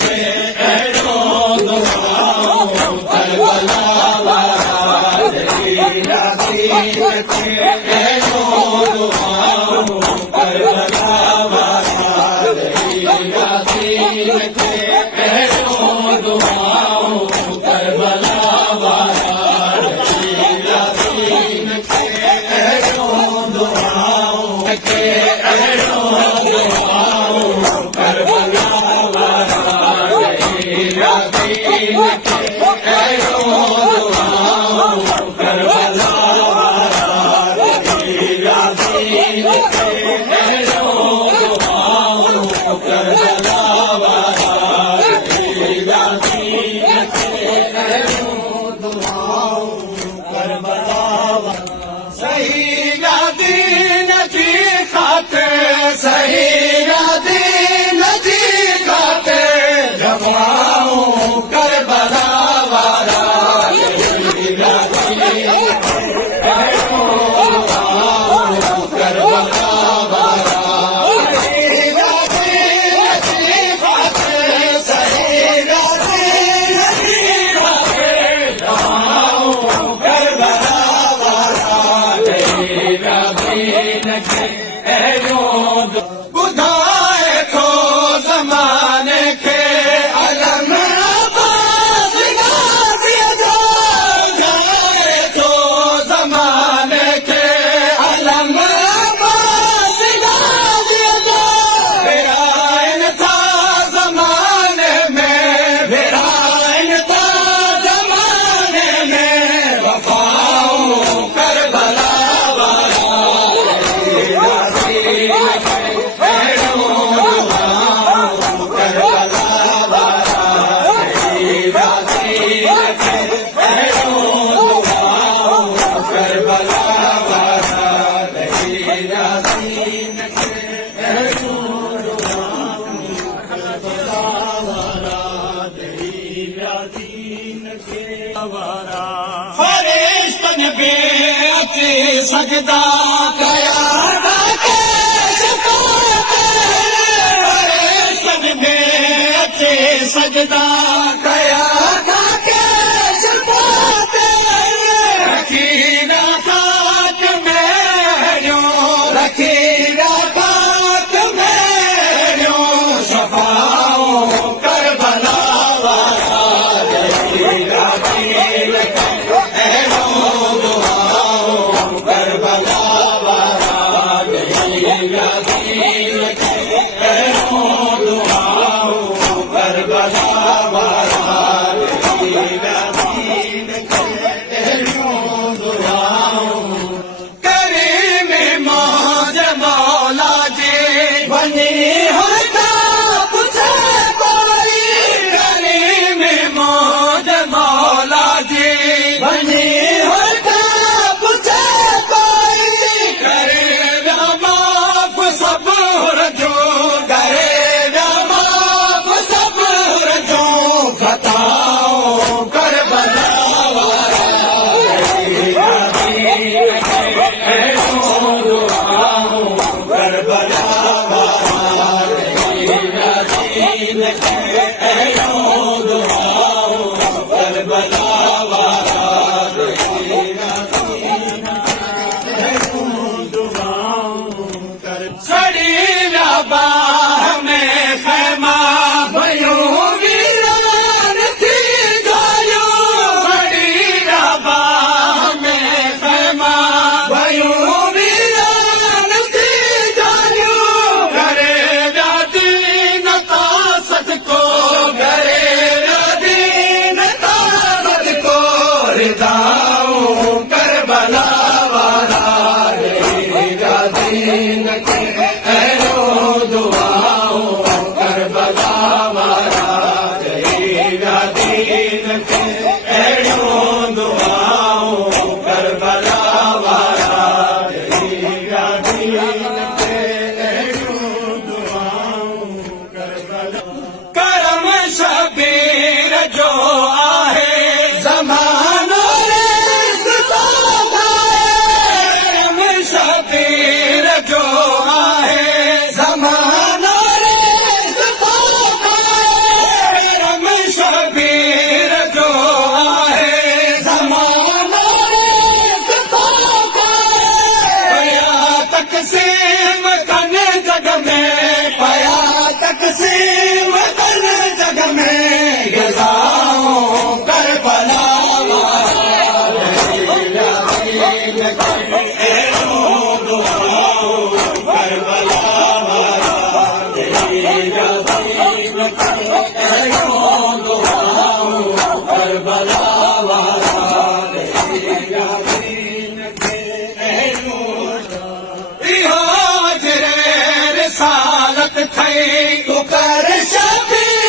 खे अहिड़ो दुआऊं करबला वारा यासीन खे अहिड़ो दुआऊं करबला वारा यासीन खे अहिड़ो दुआऊं करबला वारा यासीन खे अहिड़ो दुआऊं खे अहिड़ो दुआऊं करबला वारा यासीन खे अहिड़ो दुआऊं करबला वारा यासीन खे अहिड़ो दुआऊं करबला वारा यासीन खे अहिड़ो दुआऊं करबला वारा सही यादीन जी खातिर सही यादीन जी खातिर जवाऊं करबला वारा करबला वारा सही यादीन जी खातिर जवाऊं करबला वारा ॿुधाए थो ज़माने खे अलम अब्बास गाज़ीअ जो ॿुधाए थो ज़माने खे अलम अब्बास गाज़ीअ जो विराइनि था ज़माने में विराइनि था ज़माने में वफ़ाऊं करबला वारा फरिश्तन बि अची सजदा कया फरिश्तन बि अची सजदा कया रखीरा खाक में रखीरा खाक में सफ़ाऊं करबला वारा अहिड़ो दुआऊं करबला वारा यासीन खे अहिड़ो दुआऊं करबला वारा यासीन खे अहिड़ो दुआऊं करीम मौज मौला जी वञी हुनखां पुछे कोई करीम मौज मौला जी वञी हुनखां पुछे कोई करे विया माफ़ सबुर जो करे विया माफ़ सबुर जो ख़ताऊं करबला वारा यासीन खे अहिड़ो दुआऊं करबला वारा यासीन खे अहिड़ो दुआऊं करबला वारा सड़ी विया बाह में ख़ैमा भयूं वीरान थी ॻाल्हियूं सड़ी विया बाह में ख़ैमा भयूं वीरान थी ॻाल्हियूं करे विया दीन तां सदको करे सालत थई तूं कर शबीर